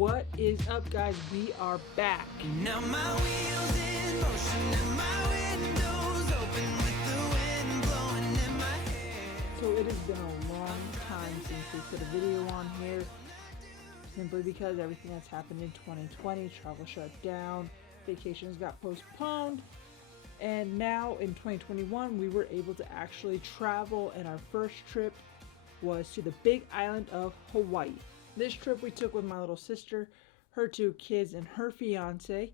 What is up, guys? We are back. Now my wheels in motion and my windows open with the wind blowing in my hair. So it has been a long time since we put a video on here, simply because everything that's happened in 2020, travel shut down, vacations got postponed, and now in 2021 we were able to actually travel, and our first trip was to the big island of Hawaii. This trip we took with my little sister, her 2 kids, and her fiance.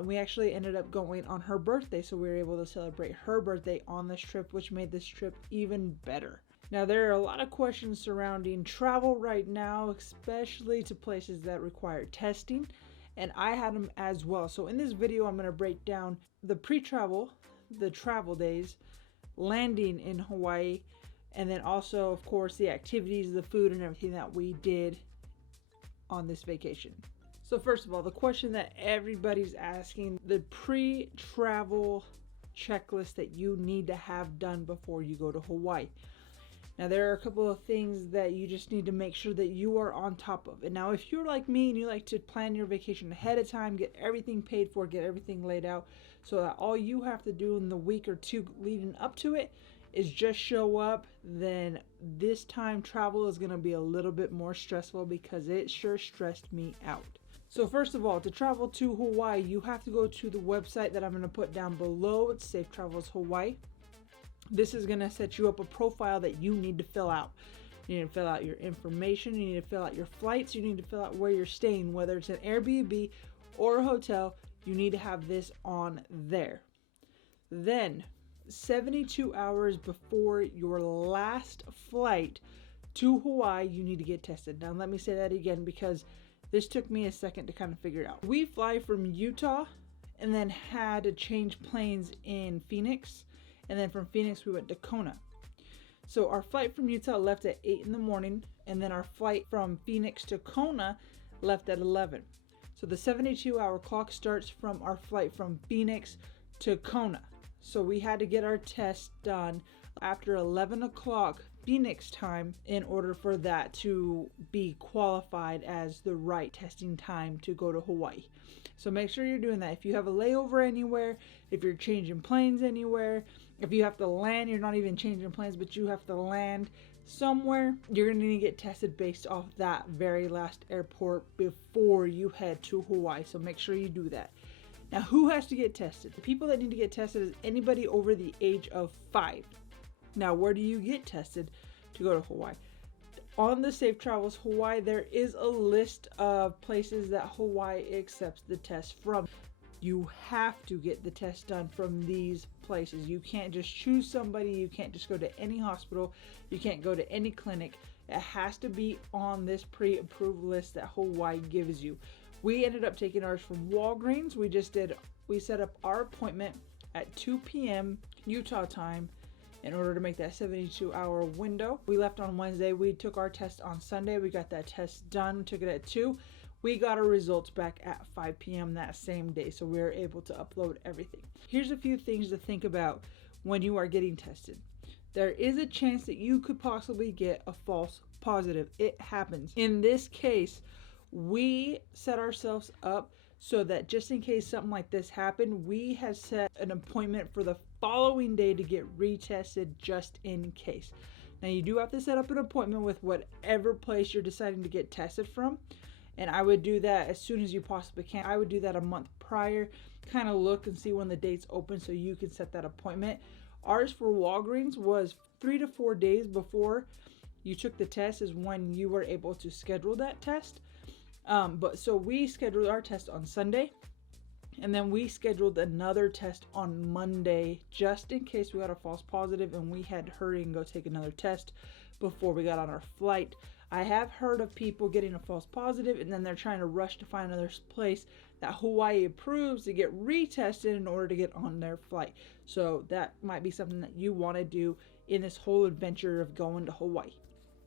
We actually ended up going on her birthday, so we were able to celebrate her birthday on this trip, which made this trip even better. Now, there are a lot of questions surrounding travel right now, especially to places that require testing, and I had them as well. So in this video, I'm going to break down the pre-travel, the travel days, landing in Hawaii, and then also, of course, the activities, the food, and everything that we did on this vacation. So first of all, the question that everybody's asking, the pre-travel checklist that you need to have done before you go to Hawaii. Now, there are a couple of things that you just need to make sure that you are on top of. And now, if you're like me and you like to plan your vacation ahead of time, get everything paid for, get everything laid out, so that all you have to do in the week or 2 leading up to it is just show up, then this time travel is going to be a little bit more stressful, because it sure stressed me out. So first of all, to travel to Hawaii, you have to go to the website that I'm going to put down below. It's Safe Travels Hawaii. This is going to set you up a profile that you need to fill out. You need to fill out your information, you need to fill out your flights, you need to fill out where you're staying, whether it's an Airbnb or a hotel. You need to have this on there. Then 72 hours before your last flight to Hawaii, you need to get tested. Now, let me say that again, because this took me a second to kind of figure out. We fly from Utah and then had to change planes in Phoenix. And then from Phoenix, we went to Kona. So our flight from Utah left at 8 in the morning. And then our flight from Phoenix to Kona left at 11. So the 72-hour clock starts from our flight from Phoenix to Kona. So we had to get our test done after 11 o'clock Phoenix time in order for that to be qualified as the right testing time to go to Hawaii. So make sure you're doing that. If you have a layover anywhere, if you're changing planes anywhere, if you have to land, you're not even changing planes, but you have to land somewhere, you're going to need to get tested based off that very last airport before you head to Hawaii. So make sure you do that. Now, who has to get tested? The people that need to get tested is anybody over the age of 5. Now, where do you get tested to go to Hawaii? On the Safe Travels Hawaii, there is a list of places that Hawaii accepts the test from. You have to get the test done from these places. You can't just choose somebody. You can't just go to any hospital. You can't go to any clinic. It has to be on this pre-approved list that Hawaii gives you. We ended up taking ours from Walgreens. We set up our appointment at 2 p.m. Utah time in order to make that 72-hour window. We left on Wednesday. We took our test on Sunday. We got that test done, took it at 2. We got our results back at 5 p.m. that same day, so we were able to upload everything. Here's a few things to think about when you are getting tested. There is a chance that you could possibly get a false positive. It happens. In this case, we set ourselves up so that just in case something like this happened, we had set an appointment for the following day to get retested just in case. Now, you do have to set up an appointment with whatever place you're deciding to get tested from. And I would do that as soon as you possibly can. I would do that a month prior, kind of look and see when the date's open so you can set that appointment. Ours for Walgreens was 3 to 4 days before you took the test is when you were able to schedule that test. So we scheduled our test on Sunday, and then we scheduled another test on Monday just in case we got a false positive and we had to hurry and go take another test before we got on our flight. I have heard of people getting a false positive and then they're trying to rush to find another place that Hawaii approves to get retested in order to get on their flight. So that might be something that you want to do in this whole adventure of going to Hawaii.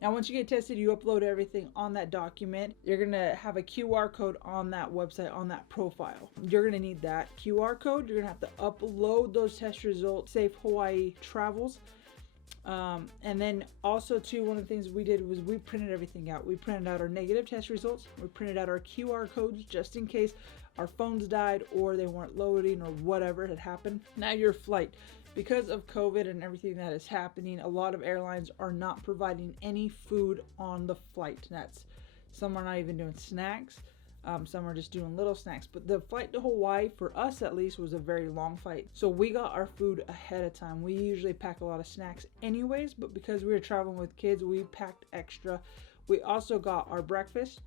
Now, once you get tested, you upload everything on that document. You're going to have a QR code on that website, on that profile. You're going to need that QR code. You're going to have to upload those test results. Safe Hawaii Travels. And then also too, one of the things we did was we printed everything out. We printed out our negative test results. We printed out our QR codes just in case our phones died or they weren't loading or whatever had happened. Now your flight, because of COVID and everything that is happening, a lot of airlines are not providing any food on the flight. Some are not even doing snacks. Some are just doing little snacks. But the flight to Hawaii, for us at least, was a very long flight. So we got our food ahead of time. We usually pack a lot of snacks anyways, but because we were traveling with kids, we packed extra. We also got our breakfast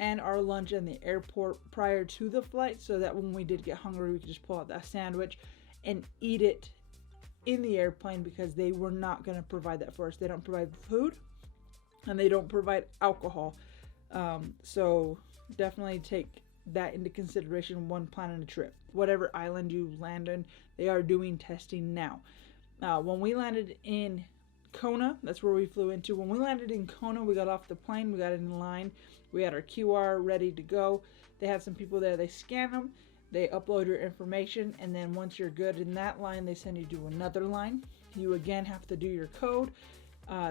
and our lunch in the airport prior to the flight, so that when we did get hungry, we could just pull out that sandwich and eat it in the airplane, because they were not going to provide that for us. They don't provide food and they don't provide alcohol. So definitely take that into consideration when planning a trip. Whatever island you land in, they are doing testing now. When we landed in Kona, that's where we flew into. When we landed in Kona, we got off the plane, we got in line, we had our QR ready to go. They had some people there, they scan them, they upload your information, and then once you're good in that line, they send you to another line. You again have to do your code.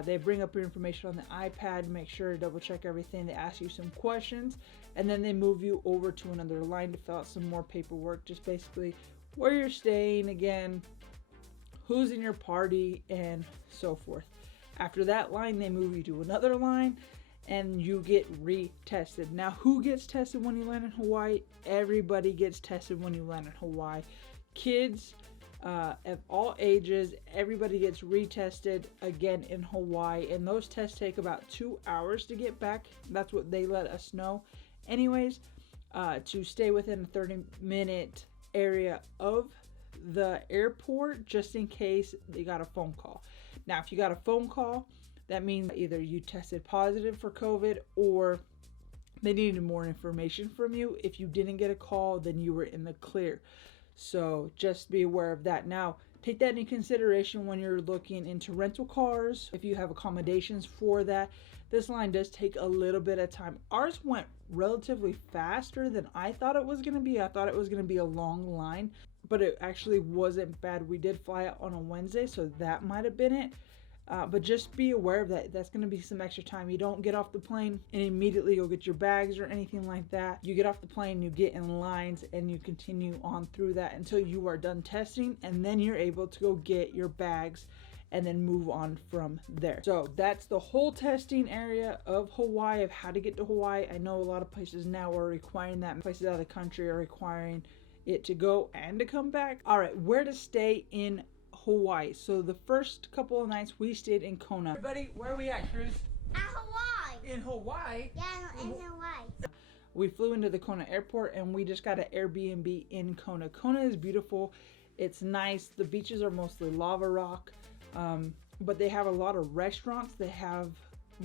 They bring up your information on the iPad, make sure to double check everything. They ask you some questions, and then they move you over to another line to fill out some more paperwork, just basically where you're staying again, who's in your party, and so forth. After that line, they move you to another line and you get retested. Now, who gets tested when you land in Hawaii? Everybody gets tested when you land in Hawaii. Kids of all ages, everybody gets retested again in Hawaii, and those tests take about 2 hours to get back. That's what they let us know. Anyways, to stay within a 30-minute area of the airport, just in case they got a phone call. Now, if you got a phone call, that means either you tested positive for COVID or they needed more information from you. If you didn't get a call, then you were in the clear. So just be aware of that. Now, take that into consideration when you're looking into rental cars. If you have accommodations for that, this line does take a little bit of time. Ours went relatively faster than I thought it was going to be. I thought it was going to be a long line, but it actually wasn't bad. We did fly out on a Wednesday, so that might have been it. But just be aware of that. That's going to be some extra time. You don't get off the plane and immediately go get your bags or anything like that. You get off the plane, you get in lines, and you continue on through that until you are done testing, and then you're able to go get your bags and then move on from there. So that's the whole testing area of Hawaii, of how to get to Hawaii. I know a lot of places now are requiring that. Places out of the country are requiring it to go and to come back. All right, where to stay in Hawaii. So the first couple of nights we stayed in Kona. Everybody, where are we at, Cruz? At Hawaii. In Hawaii? Yeah, in Hawaii. We flew into the Kona airport and we just got an Airbnb in Kona. Kona is beautiful. It's nice. The beaches are mostly lava rock, but they have a lot of restaurants. They have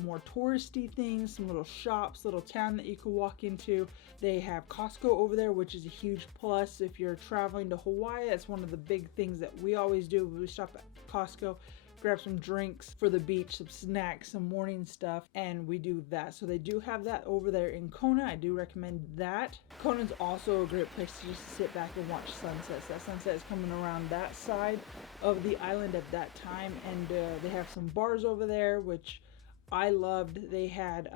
more touristy things, some little shops, little town that you could walk into. They have Costco over there, which is a huge plus. If you're traveling to Hawaii, that's one of the big things that we always do. We stop at Costco, grab some drinks for the beach, some snacks, some morning stuff, and we do that. So they do have that over there in Kona. I do recommend that. Kona's also a great place to just sit back and watch sunsets. That sunset is coming around that side of the island at that time, and they have some bars over there, which I loved. They had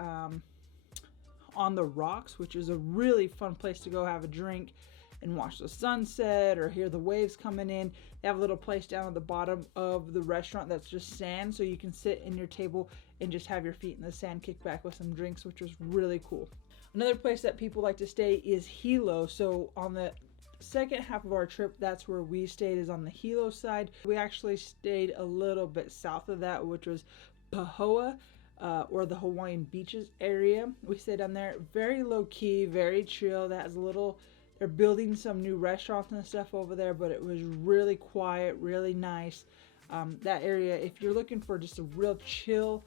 On the Rocks, which is a really fun place to go have a drink and watch the sunset or hear the waves coming in. They have a little place down at the bottom of the restaurant that's just sand, so you can sit in your table and just have your feet in the sand, kick back with some drinks, which was really cool. Another place that people like to stay is Hilo. So on the second half of our trip, that's where we stayed, is on the Hilo side. We actually stayed a little bit south of that, which was Pahoa, or the Hawaiian beaches area. We stayed down there. Very low key, very chill. That has a little, they're building some new restaurants and stuff over there, but it was really quiet, really nice. That area, if you're looking for just a real chill,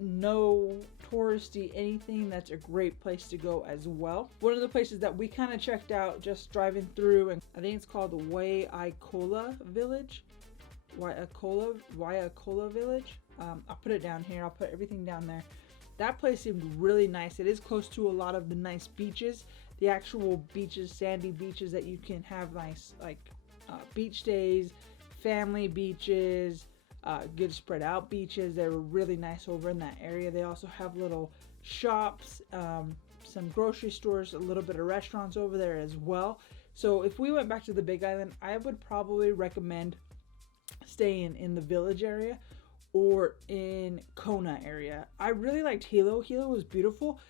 no touristy anything, that's a great place to go as well. One of the places that we kind of checked out just driving through, and I think it's called the Waiakola Village. Waiakola Village. I'll put it down here. I'll put everything down there. That place seemed really nice. It is close to a lot of the nice beaches, the actual beaches, sandy beaches that you can have nice like beach days, family beaches, good spread out beaches. They were really nice over in that area. They also have little shops, some grocery stores, a little bit of restaurants over there as well. So if we went back to the Big Island, I would probably recommend staying in the Village area or in Kona area. I really liked Hilo. Hilo was beautiful,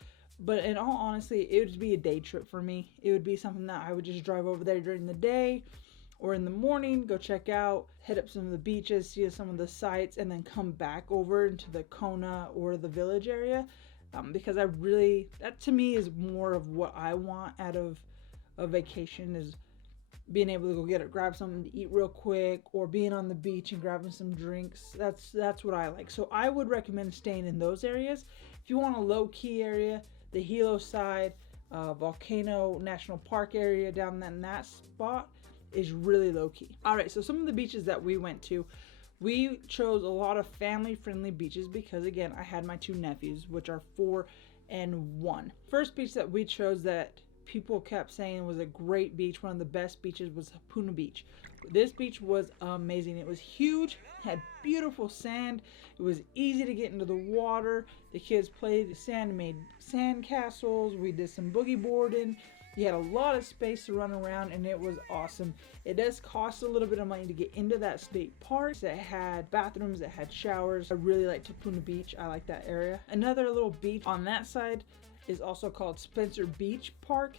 but in all honesty, it would be a day trip for me. It would be something that I would just drive over there during the day or in the morning, go check out, hit up some of the beaches, see some of the sights, and then come back over into the Kona or the Village area. Because that to me is more of what I want out of a vacation, is being able to go grab something to eat real quick, or being on the beach and grabbing some drinks. That's what I like. So I would recommend staying in those areas. If you want a low-key area, the Hilo side, Volcano National Park area down in that spot is really low-key. All right, so some of the beaches that we went to, we chose a lot of family-friendly beaches because, again, I had my two nephews, which are 4 and 1. First beach that we chose that people kept saying was a great beach, one of the best beaches, was Hapuna Beach. This beach was amazing. It was huge, had beautiful sand. It was easy to get into the water. The kids played sand, made sand castles. We did some boogie boarding. You had a lot of space to run around, and it was awesome. It does cost a little bit of money to get into that state park. It had bathrooms, it had showers. I really liked Hapuna Beach. I like that area. Another little beach on that side is also called Spencer Beach Park.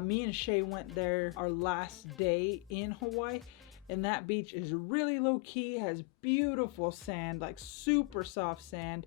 Me and Shay went there our last day in Hawaii, and that beach is really low key, has beautiful sand, like super soft sand.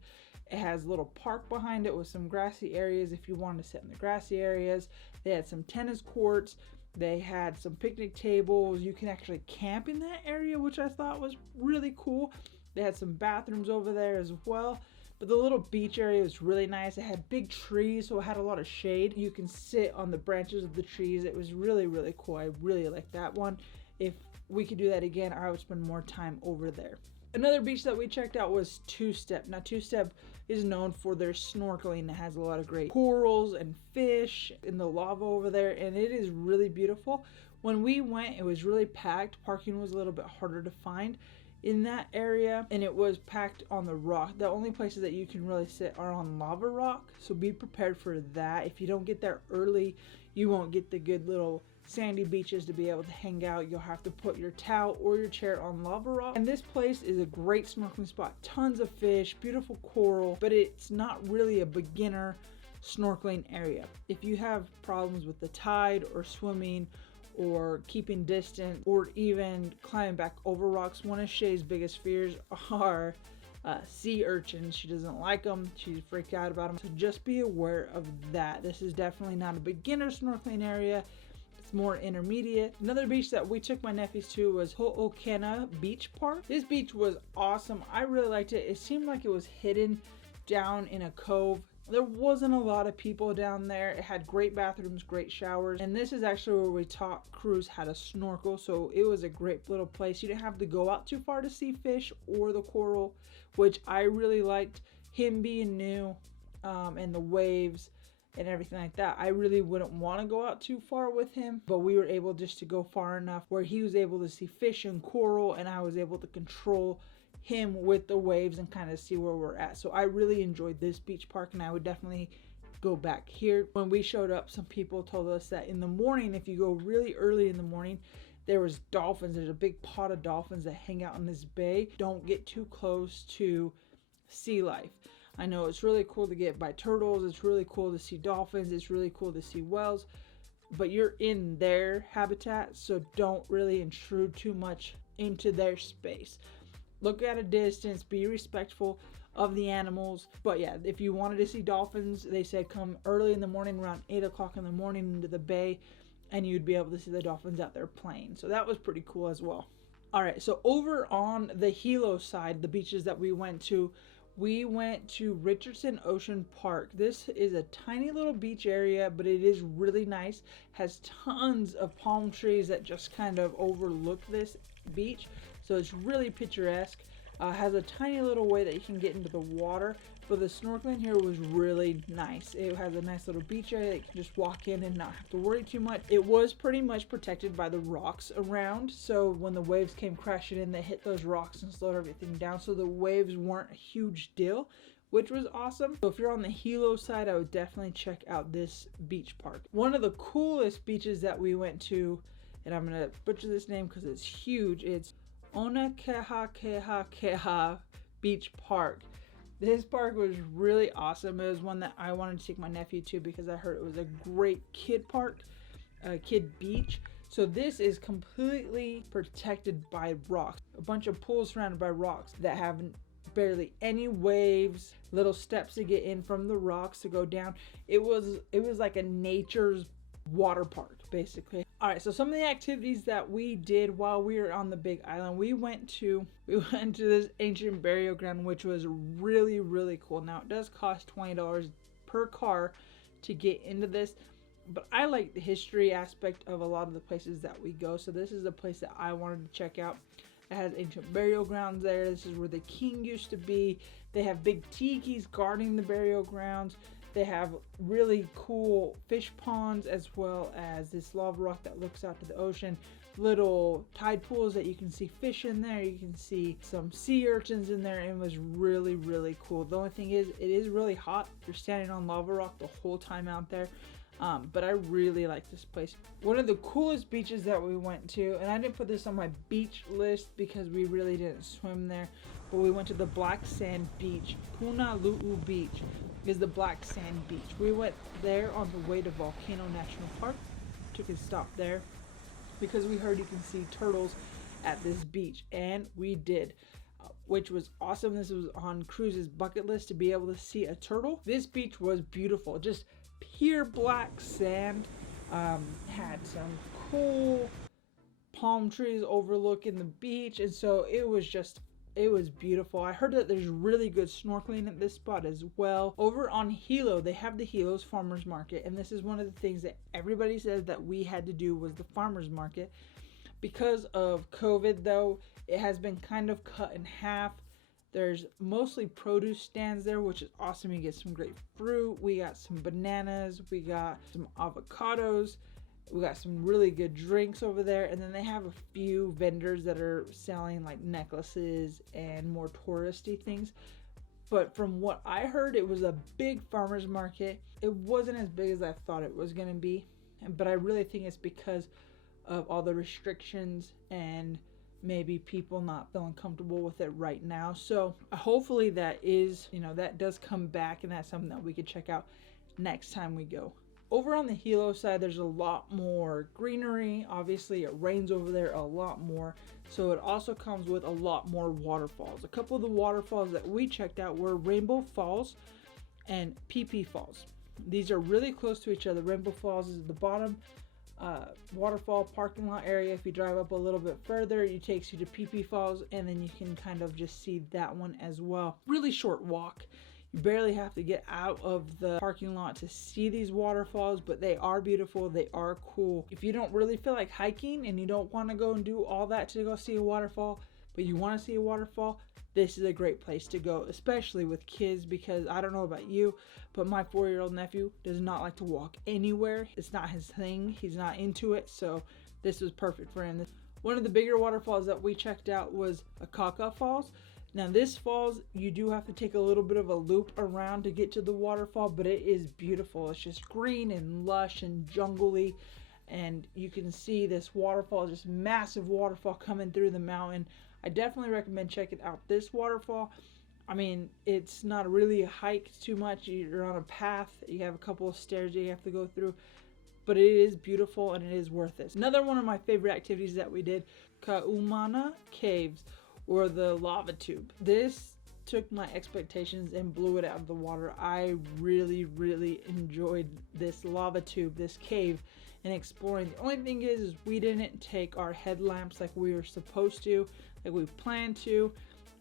It has a little park behind it with some grassy areas if you wanted to sit in the grassy areas. They had some tennis courts. They had some picnic tables. You can actually camp in that area, which I thought was really cool. They had some bathrooms over there as well. But the little beach area was really nice. It had big trees, so it had a lot of shade. You can sit on the branches of the trees. It was really, really cool. I really liked that one. If we could do that again, I would spend more time over there. Another beach that we checked out was Two Step. Now, Two Step is known for their snorkeling. It has a lot of great corals and fish in the lava over there, and it is really beautiful. When we went, it was really packed. Parking was a little bit harder to find in that area, and it was packed on the rock. The only places that you can really sit are on lava rock, so be prepared for that. If you don't get there early, you won't get the good little sandy beaches to be able to hang out. You'll have to put your towel or your chair on lava rock. And this place is a great snorkeling spot. Tons of fish, beautiful coral, but it's not really a beginner snorkeling area. If you have problems with the tide or swimming or keeping distance or even climbing back over rocks, one of Shay's biggest fears are sea urchins. She doesn't like them. She's freaked out about them. So just be aware of that. This is definitely not a beginner snorkeling area. More intermediate. Another beach that we took my nephews to was Ho'okana Beach Park. This beach was awesome. I really liked it. It seemed like it was hidden down in a cove. There wasn't a lot of people down there. It had great bathrooms, great showers, and this is actually where we taught crews how to snorkel, so it was a great little place. You didn't have to go out too far to see fish or the coral, which I really liked. Him being new and the waves and everything like that, I really wouldn't want to go out too far with him, but we were able just to go far enough where he was able to see fish and coral, and I was able to control him with the waves and kind of see where we're at. So I really enjoyed this beach park, and I would definitely go back here. When we showed up, some people told us that in the morning, if you go really early in the morning, there was dolphins. There's a big pod of dolphins that hang out in this bay. Don't get too close to sea life. I know it's really cool to get by turtles. It's really cool to see dolphins. It's really cool to see whales, but you're in their habitat, so don't really intrude too much into their space. Look at a distance, be respectful of the animals. But yeah, if you wanted to see dolphins, they said come early in the morning, around 8 o'clock in the morning, into the bay, and you'd be able to see the dolphins out there playing. So that was pretty cool as well. All right, so over on the Hilo side, the beaches that we went to Richardson Ocean Park. This is a tiny little beach area, but it is really nice. Has tons of palm trees that just kind of overlook this beach, so it's really picturesque. Has a tiny little way that you can get into the water, but the snorkeling here was really nice. It has a nice little beach area that you can just walk in and not have to worry too much. It was pretty much protected by the rocks around, so when the waves came crashing in, they hit those rocks and slowed everything down, so the waves weren't a huge deal, which was awesome. So if you're on the Hilo side, I would definitely check out this beach park. One of the coolest beaches that we went to, and I'm gonna butcher this name because it's huge, it's Onakaha Beach Park. This park was really awesome. It was one that I wanted to take my nephew to because I heard it was a great kid park, kid beach. So this is completely protected by rocks. A bunch of pools surrounded by rocks that have barely any waves, little steps to get in from the rocks to go down. It was like a nature's water park, basically. All right, so some of the activities that we did while we were on the Big Island, we went to this ancient burial ground, which was really cool. Now it does cost $20 per car to get into this, but I like the history aspect of a lot of the places that we go, so this is the place that I wanted to check out. It has ancient burial grounds there. This is where the king used to be. They have big tikis guarding the burial grounds. They have really cool fish ponds, as well as this lava rock that looks out to the ocean. Little tide pools that you can see fish in there. You can see some sea urchins in there, and it was really cool. The only thing is, it is really hot. You're standing on lava rock the whole time out there. But I really like this place. One of the coolest beaches that we went to, and I didn't put this on my beach list because we really didn't swim there, but we went to the Black Sand Beach. Punalu'u Beach is the Black Sand Beach. We went there on the way to Volcano National Park. Took a stop there because we heard you can see turtles at this beach, and we did, which was awesome. This was on Cruz's bucket list to be able to see a turtle. This beach was beautiful, just pure black sand. Had some cool palm trees overlooking the beach, and so it was beautiful. I heard that there's really good snorkeling at this spot as well. Over on Hilo, they have the Hilo's Farmers Market, and this is one of the things that everybody says that we had to do was the farmers market. Because of COVID though, it has been kind of cut in half. There's mostly produce stands there, which is awesome. You get some great fruit. We got some bananas. We got some avocados. We got some really good drinks over there. And then they have a few vendors that are selling like necklaces and more touristy things. But from what I heard, it was a big farmer's market. It wasn't as big as I thought it was going to be. But I really think it's because of all the restrictions and maybe people not feeling comfortable with it right now. So hopefully that is, that does come back, and that's something that we could check out next time we go. Over on the Hilo side, there's a lot more greenery. Obviously it rains over there a lot more, so it also comes with a lot more waterfalls. A couple of the waterfalls that we checked out were Rainbow Falls and PP Falls. These are really close to each other. Rainbow Falls is at the bottom waterfall parking lot area. If you drive up a little bit further, it takes you to PP Falls, and then you can kind of just see that one as well. Really short walk. You barely have to get out of the parking lot to see these waterfalls, but they are beautiful. They are cool. If you don't really feel like hiking and you don't want to go and do all that to go see a waterfall, but you want to see a waterfall, this is a great place to go, especially with kids, because I don't know about you, but my 4-year-old nephew does not like to walk anywhere. It's not his thing. He's not into it, so this was perfect for him. One of the bigger waterfalls that we checked out was Akaka Falls. Now this falls, you do have to take a little bit of a loop around to get to the waterfall, but it is beautiful. It's just green and lush and jungly, and you can see this waterfall, just massive waterfall coming through the mountain. I definitely recommend checking out this waterfall. I mean, it's not really a hike too much. You're on a path. You have a couple of stairs you have to go through, but it is beautiful and it is worth it. Another one of my favorite activities that we did, Kaumana Caves, or the lava tube. This took my expectations and blew it out of the water. I really enjoyed this lava tube, this cave, and exploring. The only thing is we didn't take our headlamps like we were supposed to, like we planned to.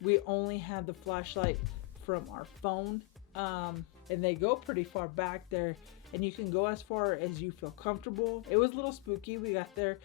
We only had the flashlight from our phone, and they go pretty far back there, and you can go as far as you feel comfortable. It was a little spooky. We got there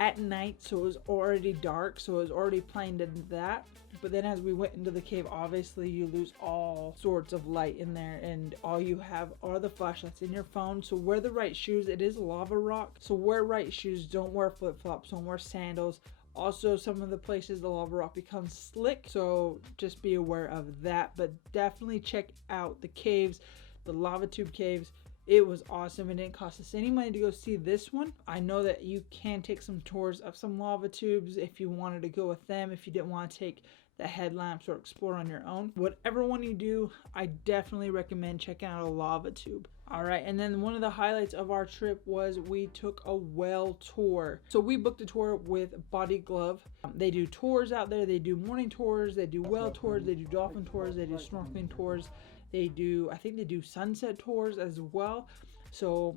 at night, so it was already dark, so it was already playing into that. But then as we went into the cave, obviously you lose all sorts of light in there, and all you have are the flashlights in your phone. So wear the right shoes. It is lava rock, so wear right shoes. Don't wear flip-flops, don't wear sandals. Also, some of the places the lava rock becomes slick, so just be aware of that. But definitely check out the caves, the lava tube caves. It was awesome. It didn't cost us any money to go see this one. I know that you can take some tours of some lava tubes if you wanted to go with them, if you didn't want to take the headlamps or explore on your own. Whatever one you do, I definitely recommend checking out a lava tube. All right, and then one of the highlights of our trip was we took a whale tour. So we booked a tour with Body Glove. They do tours out there. They do morning tours, they do whale tours, they do dolphin tours, they do snorkeling tours. They do, I think they do sunset tours as well. So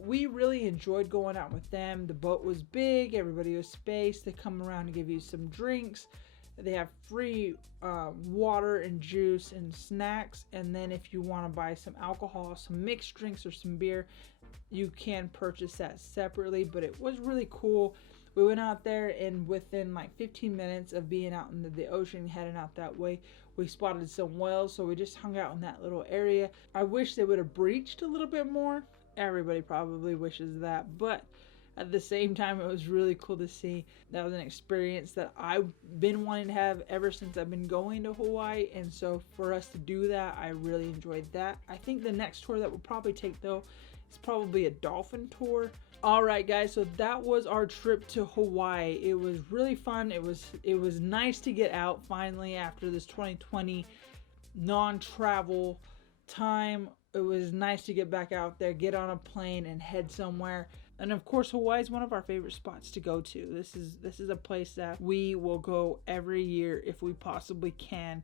we really enjoyed going out with them. The boat was big, everybody was spaced. They come around and give you some drinks. They have free water and juice and snacks. And then if you want to buy some alcohol, some mixed drinks or some beer, you can purchase that separately. But it was really cool. We went out there, and within like 15 minutes of being out in the ocean, heading out that way, we spotted some whales. So we just hung out in that little area. I wish they would have breached a little bit more. Everybody probably wishes that, but at the same time, it was really cool to see. That was an experience that I've been wanting to have ever since I've been going to Hawaii. And so for us to do that, I really enjoyed that. I think the next tour that we'll probably take, though, is probably a dolphin tour. All right, guys, so that was our trip to Hawaii. It was really fun. It was nice to get out finally after this 2020 non-travel time. It was nice to get back out there, get on a plane, and head somewhere. And of course, Hawaii is one of our favorite spots to go to. This is a place that we will go every year if we possibly can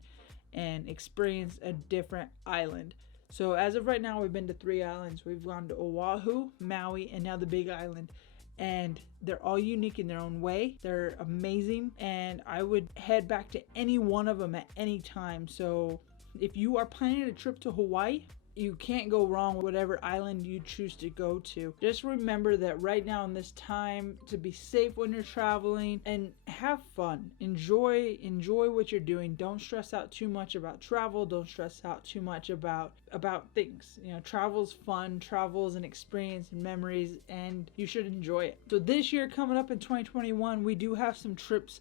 and experience a different island. So as of right now, we've been to 3 islands. We've gone to Oahu, Maui, and now the Big Island. And they're all unique in their own way. They're amazing, and I would head back to any one of them at any time. So if you are planning a trip to Hawaii, you can't go wrong with whatever island you choose to go to. Just remember that right now in this time, to be safe when you're traveling and have fun. Enjoy what you're doing. Don't stress out too much about travel. Don't stress out too much about things. You know, travel's fun. Travel's an experience and memories, and you should enjoy it. So this year coming up in 2021, we do have some trips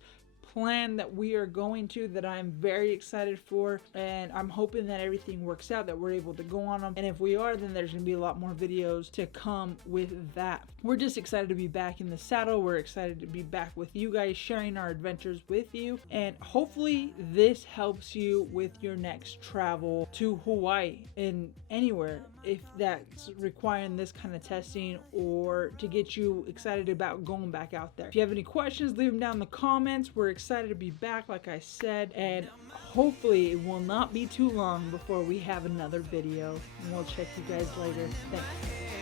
plan that we are going to that I'm very excited for, and I'm hoping that everything works out, that we're able to go on them. And if we are, then there's gonna be a lot more videos to come with that. We're just excited to be back in the saddle. We're excited to be back with you guys, sharing our adventures with you, and hopefully this helps you with your next travel to Hawaii and anywhere, if that's requiring this kind of testing or to get you excited about going back out there. If you have any questions, leave them down in the comments. We're excited to be back, like I said, and hopefully it will not be too long before we have another video. And we'll check you guys later. Thanks.